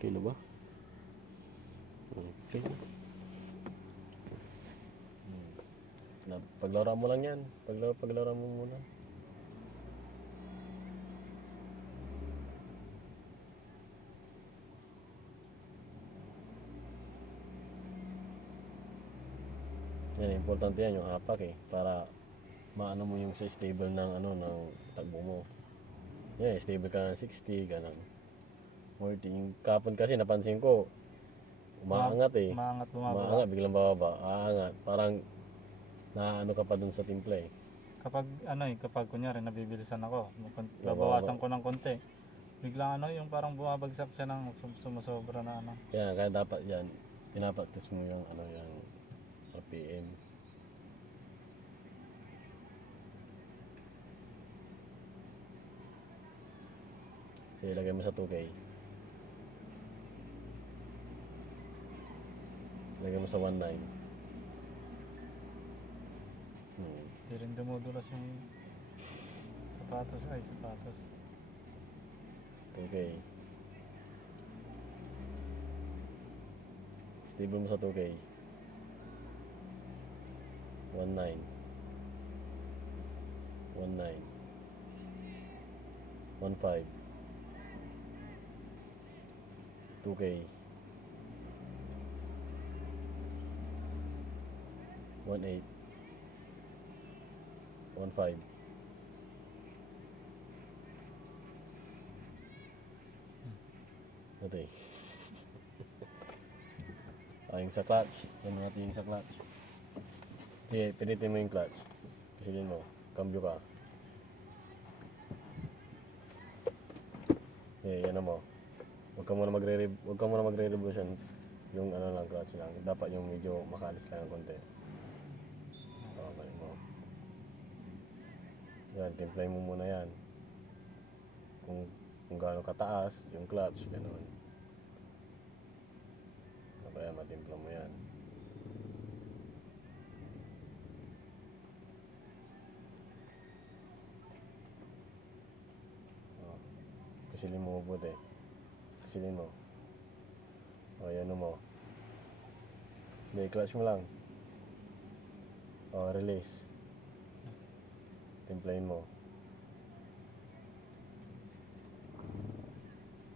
kilo ba? Okay. Paglaro mo lang yan. Paglaro mo muna. Yan, importante yan yung hapak eh. Para maano mo yung sa stable ng ng takbo mo. Yeah, stable ka ng 60, ganun. 40. Yung kapon kasi napansin ko, umaangat eh. Umaangat, bumababa. Umaangat, biglang bababa. Aangat. Parang naano ka pa dun sa timpla eh. Kapag kunyari nabibilisan ako, babawasan ko ng konti. Biglang yung parang bumabagsak siya ng sumusobra na Kaya dapat yan, pinapractice mo yung yung RPM. So ilagay mo sa 2K. Ilagay mo sa 19. Hindi rin dumudulas yung sapatos. 2K. Stable mo sa 2K. 19. 15. 2K. 18. 15. Okay. Yung sa clutch. Yung natin yung sa clutch. Sige, pinitin mo yung clutch. Pisilin mo. Cambio ka. Okay, yan mo. Huwag ka muna magre-revolution. Yung lang, clutch lang. Dapat yung medyo makalis lang ng konti. Balik mo. Yan, timplay mo muna yan. Kung gaano kataas, yung clutch, gano'n. Kaya matimpla mo yan. Pisilin mo mabuti. Pisilin mo. Yan mo. Hindi, clutch mo lang. Release. Timplayin mo.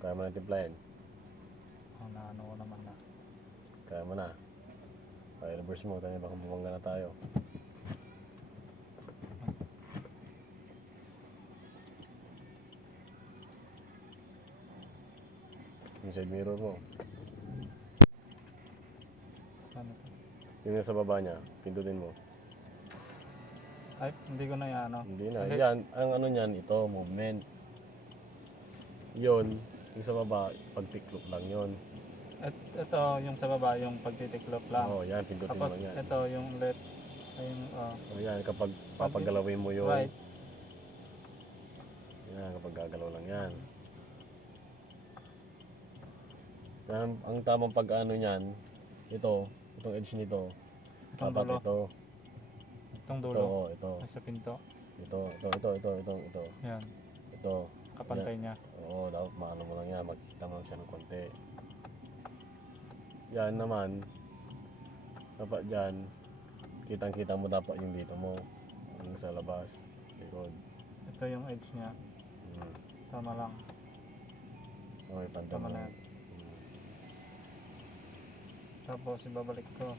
Kaya mo na timplayin. Naano ko naman na. Kaya mo na. Reverse mo. Tayo baka bumangga na tayo. Yung side mirror mo. Ano to? Yung nasa baba niya, pindutin mo. Ay, hindi ko na yan Hindi na. Okay. Yan, ang niyan, ito, movement. Yun, yung sa baba, pagtiklop lang yun. Ito yung sa baba, yung pagtitiklop lang. Yan, pindutin Tapos mo yan. ito yung left. Yan, kapag papagalawin mo yung... Right. Yan, kapag gagalaw lang yan. Yan, ang tamang pag-ano niyan, itong edge nito. Itong Dapat dulo. ito. Itong dulo. Ito. Ay, sa pinto. Ito. Yan. Ito. Kapantay niya. Oo, dapat maano mo lang yan. Magkita mo lang siya ng konti. Yan naman. Dapat dyan. Kitang-kita mo dapat yung dito mo. Yung sa labas. Likod. Ito yung edge niya. Tama lang. Okay, pantay Tama mo. na. Tapos ibabalik ko.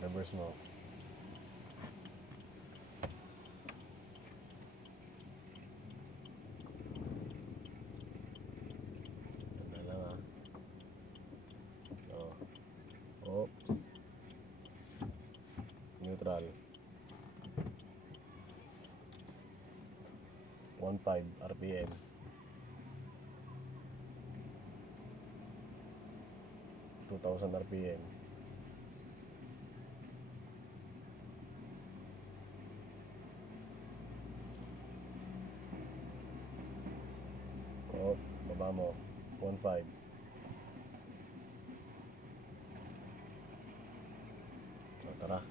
Reverse mo. Tanda lang Oops. Neutral. 1.5 RPM. 2,000 RPM. Baba mo. 1.5. Tara.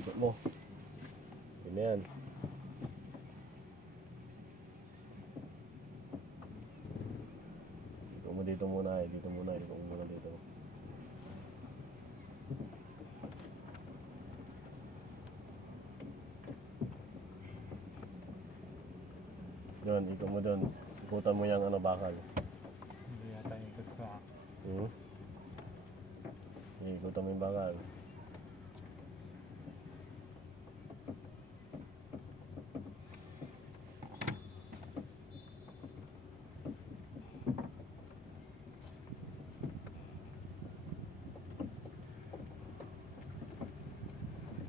Ikot mo. Yun yan. Ikot mo dito muna eh. Dito muna eh. Ikot mo muna dito. Doon, ikot mo doon. Ikutan mo yung ano bakal. Hindi yata ikot ko ah. Hmm? Ikutan mo yung bakal.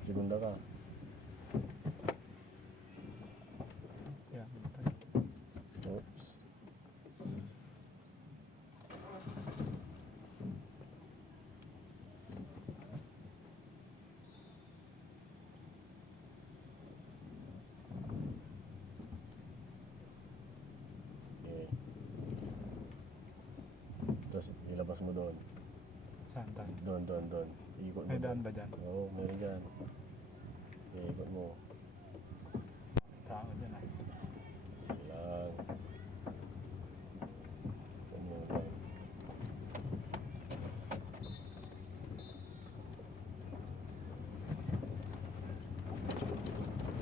Segunda ka. Yan, ito. Oops. Okay. Tapos ilabas mo doon. Saan tayo? Doon. Ikot mo May doon. daan ba dyan? Oo, meron dyan. Okay, ikot mo. Tao dyan ah. Lang. Ikot mo lang.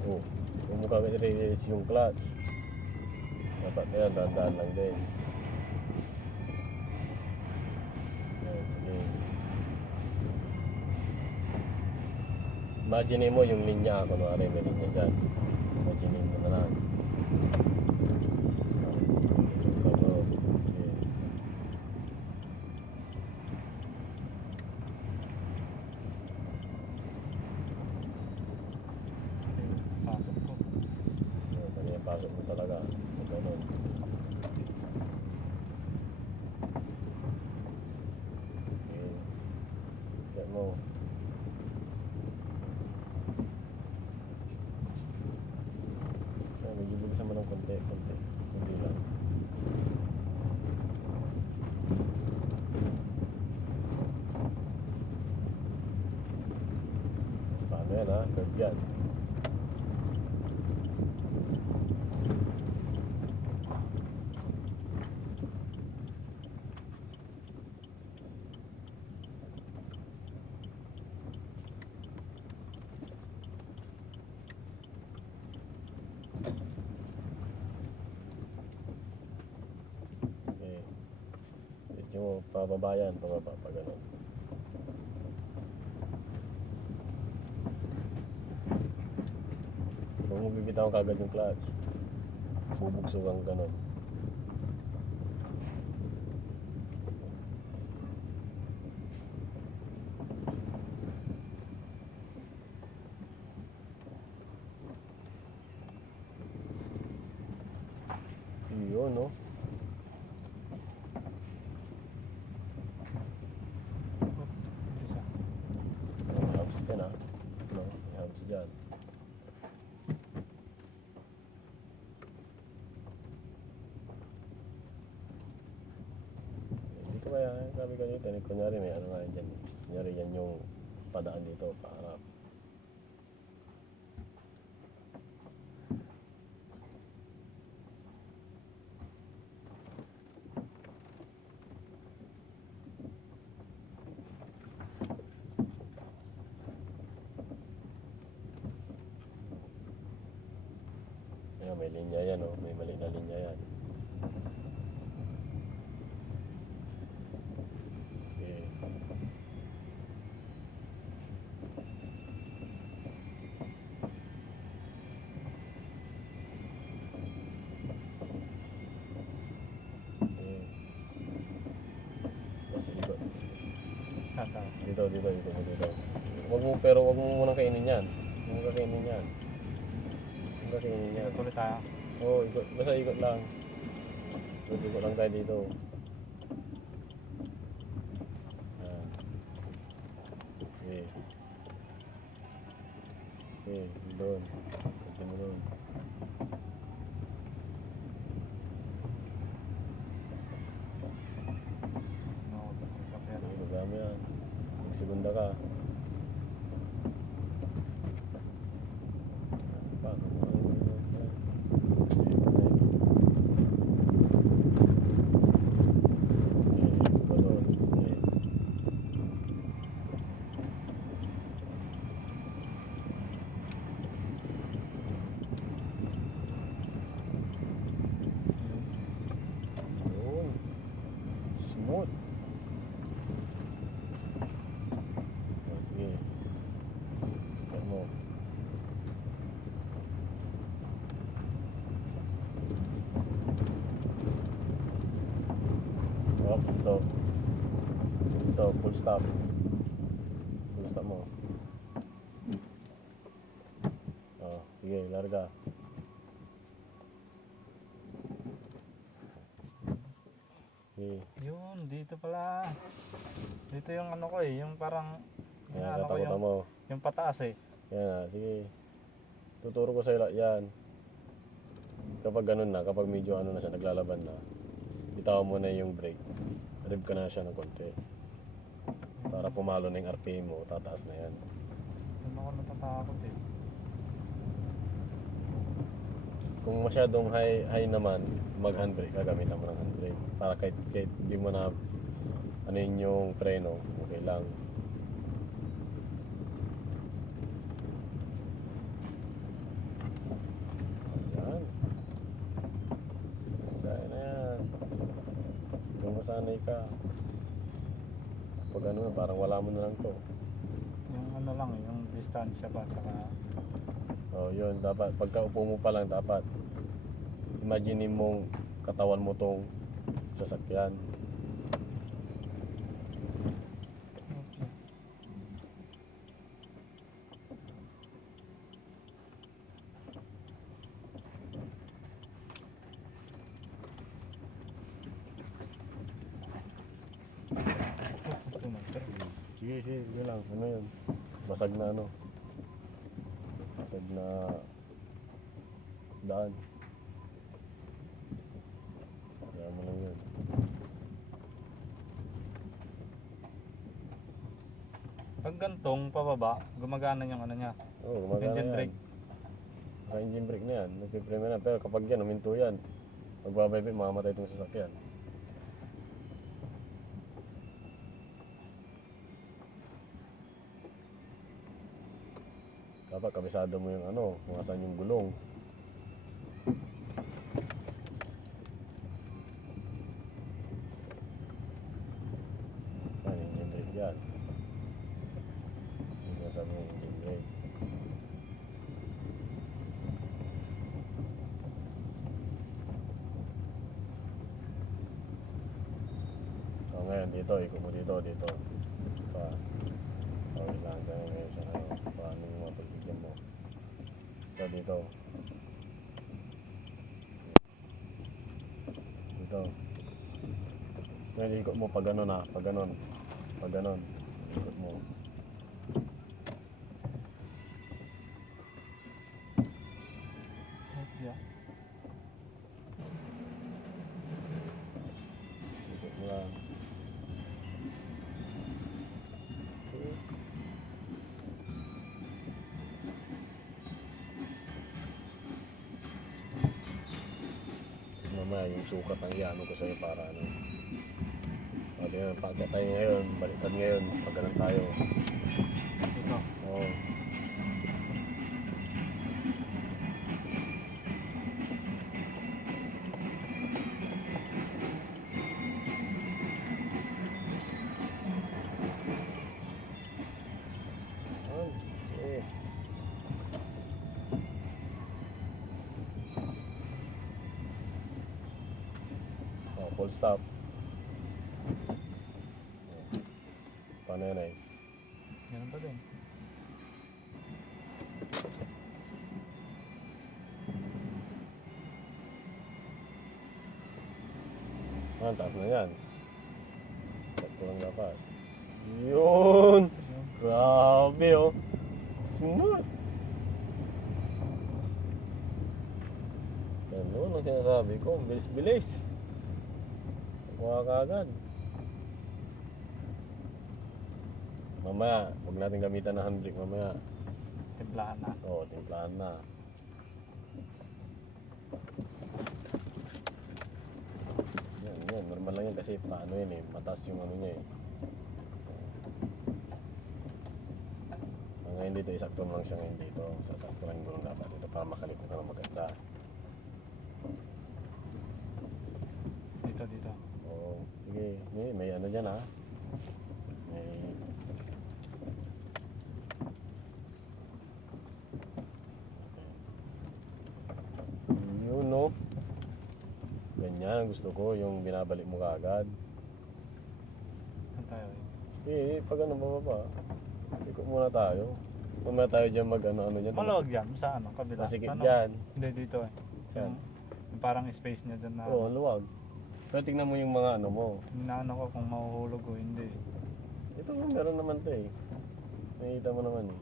Oh, kung mo kagad i-release yung clutch. Dapat na yan, dahan-dahan lang din. Yan, sige. Imagine mo yung linya, kunwari may linya dyan. Imagine mo na lang. Bago, sige. Pasok ko. Yan, kanya pasok mo talaga. Kung ganun. Okay. Yan mo. Ay, medyo bilisan mo ng konti. Konti lang. Paano yan ha? Curve yan. Okay. Medyo mo pababa yan. Pababa pa ganun. Kung mo bibitaw kagad yung clutch, bubukso kang ganun. Yun, no? Isa. May hubs din, ha? No? May hubs dyan. Dito kaya, sabi ko dito, kunyari may ano nga yan dyan. Kunyari yan yung padaan dito, paharap. Ayan, may linya yan, oh. May mali na linya yan. Okay. Okay. Tapos ikot. Saan tayo? Dito, ikot mo dito. Pero wag mo munang kainin yan. Huwag mo kakainin yan. Huwag mo kakainin yan. Tuloy tayo. Oo, ikot. Basta ikot lang. Ikot lang tayo dito. Yan. Okay. Okay, doon. Ikot mo doon. Nakakot sa sakyan. Okay, magama yan. Magsegunda ka. Paano mo? Smooth. Oh, sige. Ito mo. Oh, ito. Ito, full stop. Full stop mo. Oh, sige, larga. Sige. Yun, dito pala. Dito yung ano ko eh, yung parang yung Yan, ano ko katakutan yung, mo. yung pataas eh. Yan, sige. Tuturo ko sa'yo yan. Kapag ganun na, kapag medyo ano na siya, naglalaban na, bitawan mo na yung brake. Rev ka na siya ng konti. Para pumalo na yung RPM mo, tataas na yan. Doon ako natatakot eh. Kung masyadong high naman, mag-handbrake, gagamitan mo ng handbrake. Para kahit hindi mo na ano yung preno, okay lang. Yan. Kaya na yan. Kung masanay ka. Pag ano, parang wala mo na lang to. Yung ano lang, yung distansya pa saka Oh, yun, dapat pagka upo mo pa lang dapat imagine mong katawan mo tong sasakyan. okay. Ito man, pero Sige, sige lang. Ano yun? Basag na ano? Basag na daan. Kaya mo lang yun. pag gantong pababa, gumagana yung ano niya. Oo, gumagana Engine yan. brake. Naka-engine brake na yan. Nagpipreme na. Pero kapag yan, huminto yan. Magbabaybe, mamamatay itong sasakyan. Dapat kabisado mo yung ano, kung asan yung gulong. Yan, engine brake yan. Yung nasabi mo engine brake. So ngayon dito, ikot mo dito. Pa. Okay lang, ganyan ngayon siya ngayon. Paano yung mga pagbigyan mo. So dito. Dito. Ngayon ikot mo pag ganon pag ganon. Pag ganon. Ikot mo. Yeah. Ikot mo lang. Mamaya yung sukat ang iano ko sa'yo para ano. Sabi nga, pagka tayo ngayon, baliktad ngayon, pag ganun tayo. Ito. Oo. Ay, eh. Oh, full stop. Paano yan eh? Ganun pa din. Ah, ang taas na yan. Sakto lang dapat. Yun! Grabe oh! Smooth! Ganun ang sinasabi ko. Bilis-bilis. Kuha ka agad. Mamaya, huwag natin gamitan ng handbrake mamaya. Timplahan na. Oo, timplahan na. Yan, normal lang yan kasi paano yun eh, mataas yung ano niya eh. Ngayon dito, isakto mo lang siya ngayon dito. Sasakto lang yung gulong dapat dito para makaliko ka ng maganda. Dito. Oo. Oo. Sige, may ano dyan ha. May... Yun no. Ganyan ang gusto ko, yung binabalik mo kaagad. Saan tayo? Eh, pag ano bababa, ikot muna tayo. Mamaya tayo dyan mag-ano-ano dyan. Maluwag yan. Sa ano? Kabila. Masikip Ano? dyan. Hindi, dito eh. Saan? Yung parang space niya dyan na. Oo, luwag. Pero tignan mo yung mga ano mo. Inaano ko kung mahuhulog o hindi. Ito nga, meron naman to eh. Nakikita mo naman eh.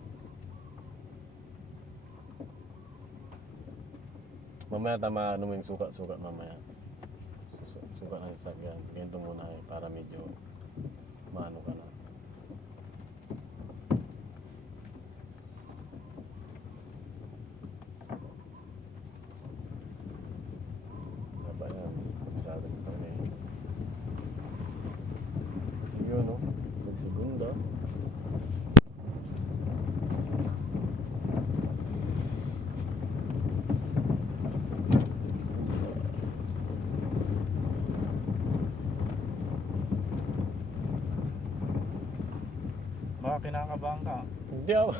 Mamaya tama ano mo yung sukat-sukat mamaya. Sukat ng sasakyan. Ganito muna eh, para medyo maano ka na. Diba yan? Kabisado ko kami. Yun no? Nagsegunda. Baka kinakabahan ka. Hindi ako.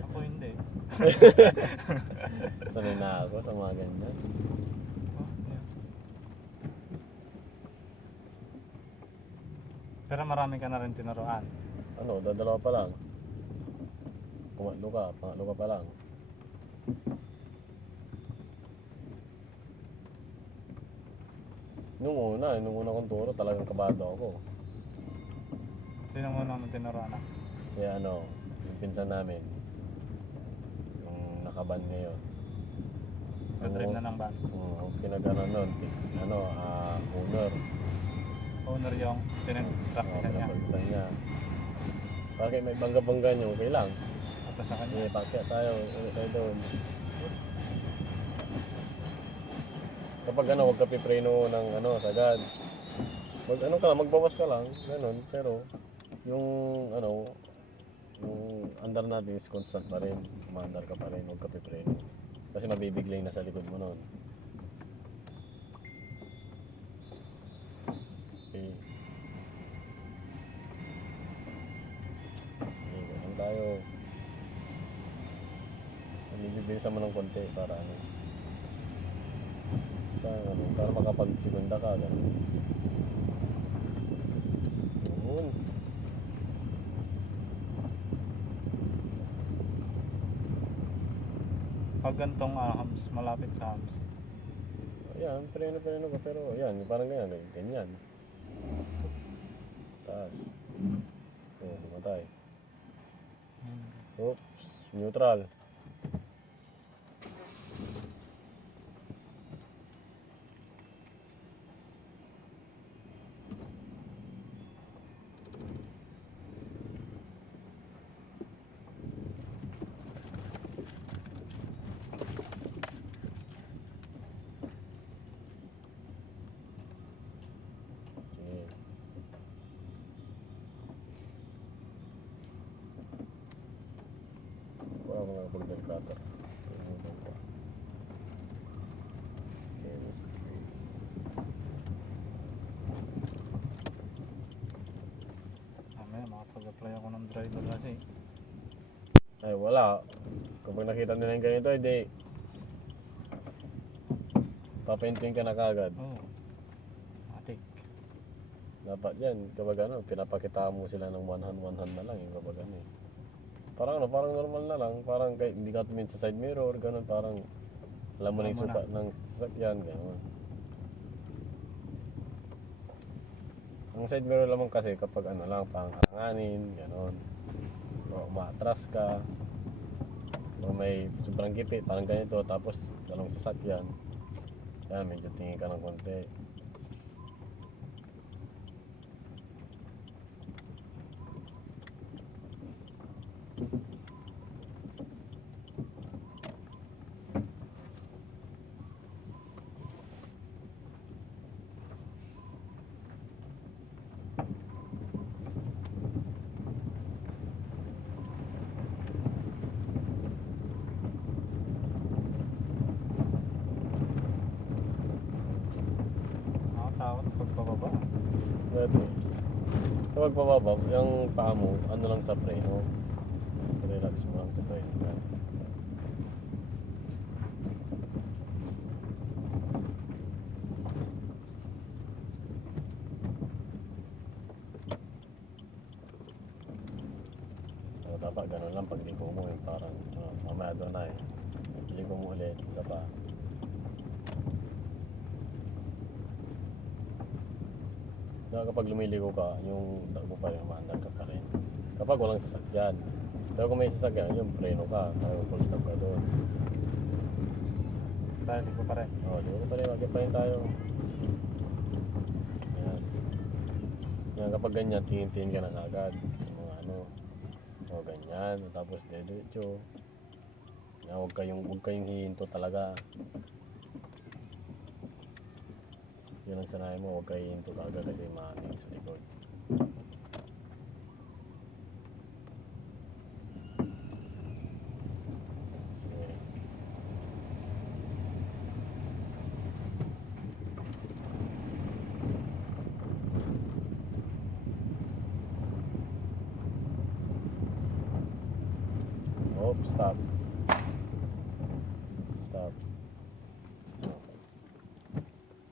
Ako hindi. Sanay na ako sa mga ganyan. Oh, yeah. Pero marami ka na rin tinuruan. Ano, dadalawa pa lang. Pangatlo ka pa lang. Nung una kong turo, talagang kabado ako. Sino mo nang tinuruan na? Kasi ano, yung pinsan namin, yung nakaban ngayon. Nag-drive na ng van. Ang pinag-ano nun, owner. Owner yung pinag-practicean niya. Pinapagsan niya. Bakit may bangga-bangga niyo, okay lang. At sa kanya. Sige, pakyat tayo, ulit tayo doon. Kapag ano, huwag ka pipreno ng ano, sagad. Magbawas ka lang, ganun. Pero, yung ano, yung andar natin is constant pa rin. Umandar ka pa rin, huwag ka pipreno. Kasi mabibiglay na sa likod mo nun. Okay. Okay, ganun tayo. Bibilisan mo ng konti para ano. Para makapag-segunda ka. Ganun. Yun. Pag gantong hams, malapit sa hams. Ayan, preno ko. Pero ayan, parang ganyan. Taas. Oh, matay. Oops, neutral. Okay. Wala ko nga bulldog cutter. Tingnan ko. Okay, let's see. Mamaya makapag-apply ako ng driver kasi. Ay, wala. Kapag nakita nila yung ganito, hindi. Papainting ka na kagad. Oo. Matik. Dapat yan, kapag ano, pinapakita mo sila ng one hand na lang yung kapag ano eh. Parang normal na lang, parang kahit hindi ka tumingin sa side mirror, ganun, parang alam mo na yung Alam mo sukat ng sasakyan, ganun. Ang side mirror lamang kasi kapag ano lang, pang alanganin, ganun. O umaatras ka, o may sobrang gipit, parang ganito, tapos dalawang sasakyan, yan, medyo tingin ka ng konti. Nakakatakot pagpababa. Dati. Kapag pababa, yung paa mo, ano lang sa preno. Relax mo lang sa preno. Yan. So, dapat ganun lang pag liko mo yung parang mamaya doon na eh. Liko mo ulit, isa pa. Kaya kapag lumiligo ka, yung takbo pa rin, maandar ka pa rin. Kapag walang sasakyan. Pero kung may sasakyan, yung preno ka, kaya full stop ka doon. Dahil ko pa rin. Ligo pa rin, wag pa rin tayo. Yan. Yan, kapag ganyan, tingin-tingin ka na agad. Yung mga ano, ganyan, tapos diretso. Yan, huwag kayong hihinto talaga. Yan ang sanayan mo, huwag kayong hihinto talaga kasi maaning sa likod. Sige. Oh, stop. Stop.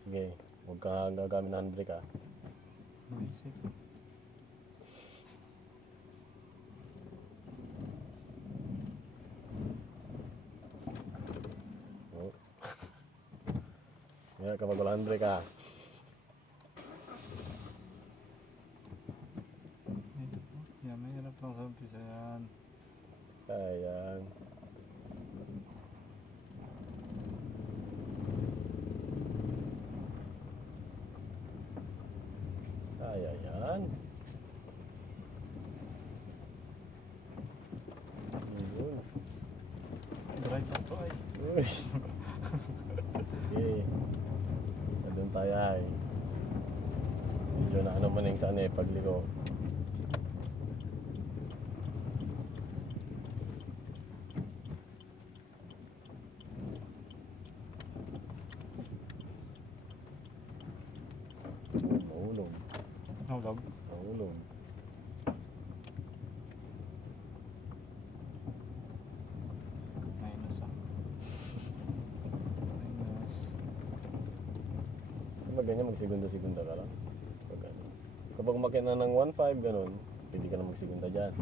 Sige, huwag ka gagamit ng handbrake ah. Basic. Oh. Yan, kapag wala handbrake ah. Yan, mahirap lang sa umpisa yan. Ayan. Ayan. Yun. Drive up to ay. Uy. Okay. Nandun tayo ay. Medyo na ano man yung saan eh, pagligo. Mahulog. Nulog. Mahulog. Minus ah. Minus. Kapag ganyan, magsigunda-sigunda ka lang. Kapag umakyat na ng 1.5, ganun, pwede ka na magsigunda dyan.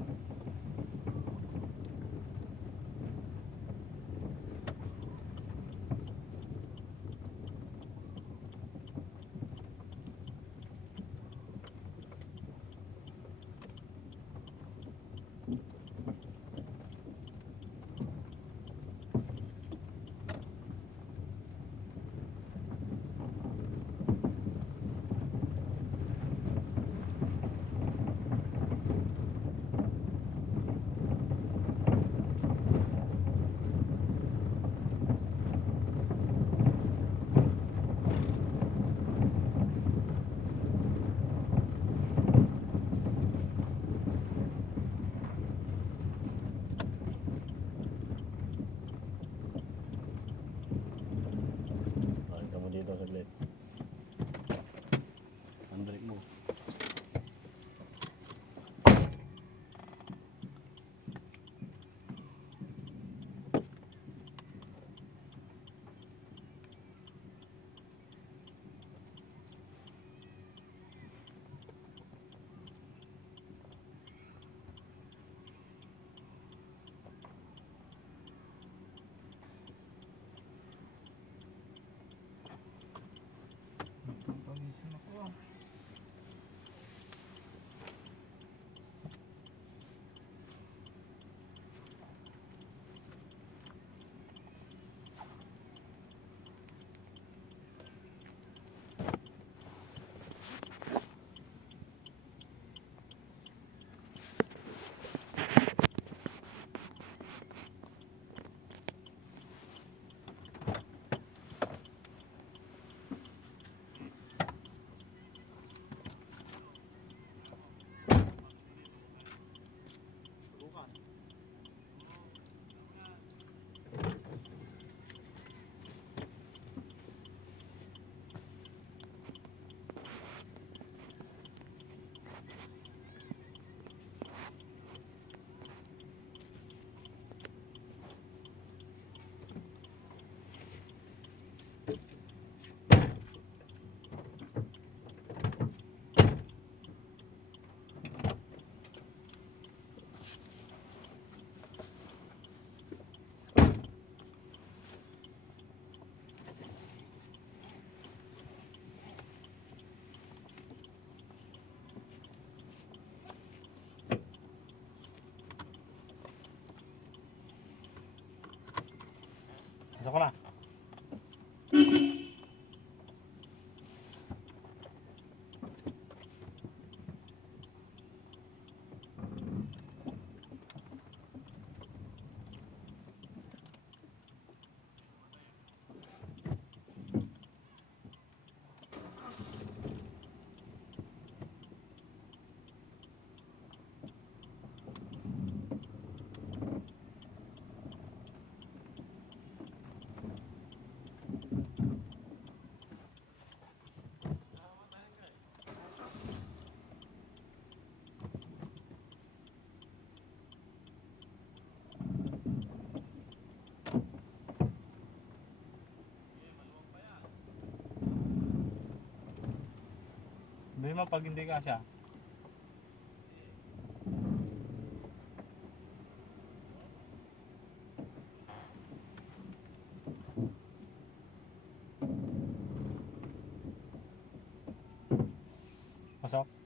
Sabi mo pag hindi kasya. Pasok.